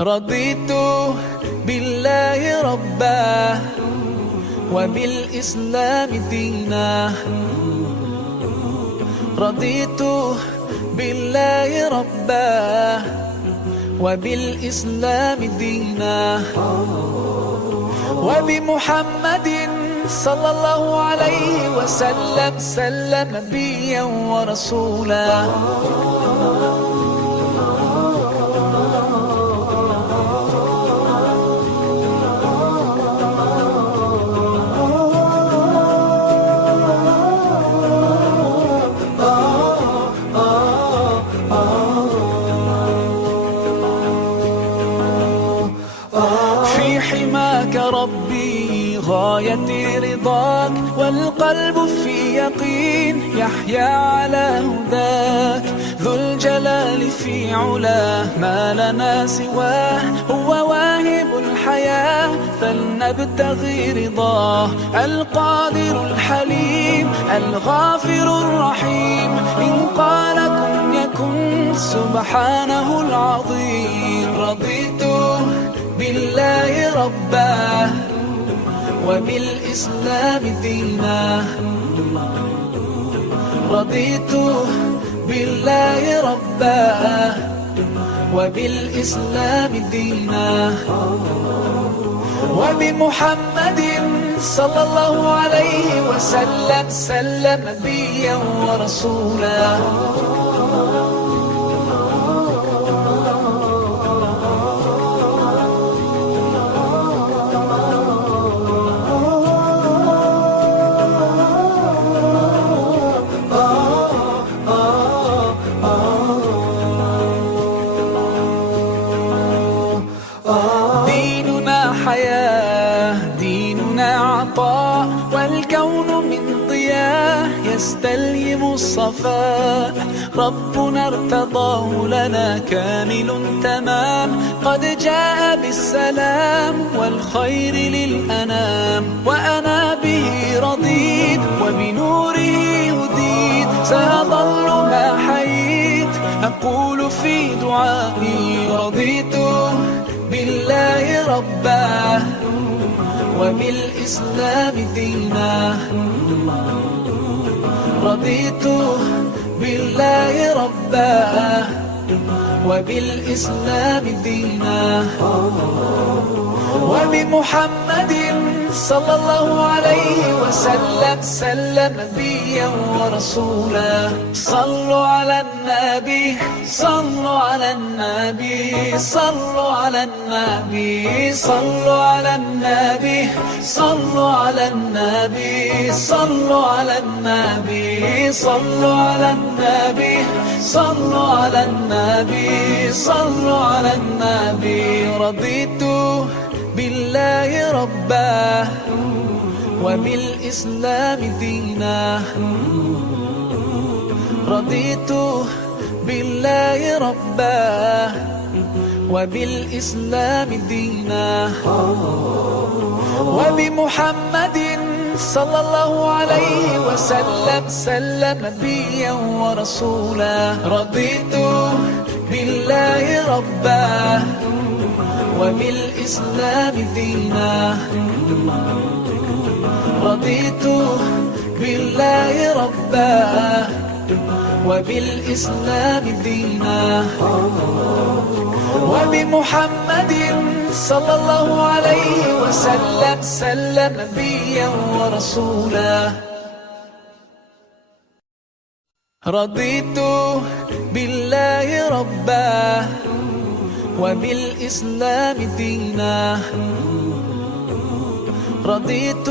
رضيت بالله ربا وبالإسلام دينا. رضيت بالله ربا وبالإسلام دينا، وبمحمد صلى الله عليه وسلم نبيا ورسولا. في حماك ربي غاية رضاك، والقلب في يقين يحيا على هداك. ذو الجلال في علاه ما لنا سواه، هو واهب الحياة فلنبتغي رضاه. القادر الحليم الغافر الرحيم، إن قال كن يكن سبحانه العظيم. رضيت بالله ربا وبالإسلام دينا. رضيت بالله ربا وبالإسلام دينا، وبمحمد صلى الله عليه وسلم نبيا ورسولا. ديننا حياة، ديننا عطاء، والكون من ضياء يستلهم الصفاء. ربنا ارتضاه لنا كامل تمام، قد جاء بالسلام والخير للأنام. وأنا به رضيت وبنوره هديت، سأظل ما حييت أقول في دعائي. رضيت بالله ربا وبالإسلام دينا. رضيت بالله ربا وبالإسلام دينا، وبمحمد صلى الله عليه وسلم نبيا ورسولا. صلوا على النبي، صلوا على النبي، صلوا على النبي، صلوا على النبي، صلوا على النبي، صلوا على النبي، صلوا على النبي، صلوا على النبي، صلوا على النبي. رضيت بالله ربا وبالإسلام دينا. رضيت بالله ربا وبالإسلام دينا، وبمحمد صلى الله عليه وسلم نبيا ورسولا. رضيت بالله ربا وبالإسلام دينا. رضيت بالله ربا وبالإسلام دينا، وبمحمد صلى الله عليه وسلم نبيا ورسولا. رضيت بالله ربا وبالإسلام دينا. رضيت